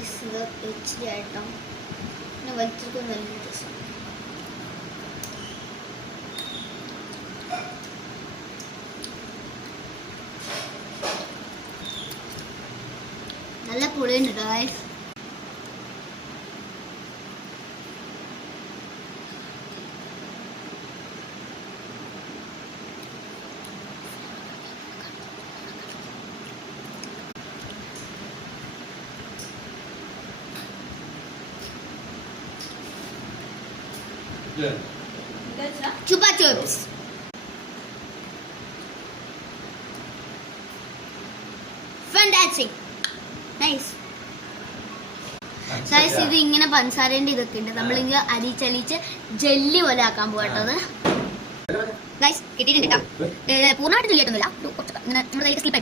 ഗൈസ് ഇത് ഇച്ചിരി ആയിട്ടോ പിന്നെ വലിച്ചിരിക്കും നല്ല രസം. നല്ല പുളിയുണ്ട് കേട്ടോ guys. Chupa Chups. Fantastic. Nice. Guys ഇത് ഇങ്ങനെ പഞ്ചസാരേൻ്റെ ഇതൊക്കെ ഉണ്ട്. നമ്മളിങ്ങനെ അരിച്ചലിച്ച് ജെല്ലി പോലെ ആക്കാൻ പോകട്ടത്. ഗൈസ് കിട്ടിയിട്ടുണ്ട് കേട്ടോ. പൂർണ്ണമായിട്ട് ജെല്ലി ആയിട്ടൊന്നുമില്ല. ഇങ്ങനെ നമ്മുടെ കയ്യിൽ സ്ലിപ്പ്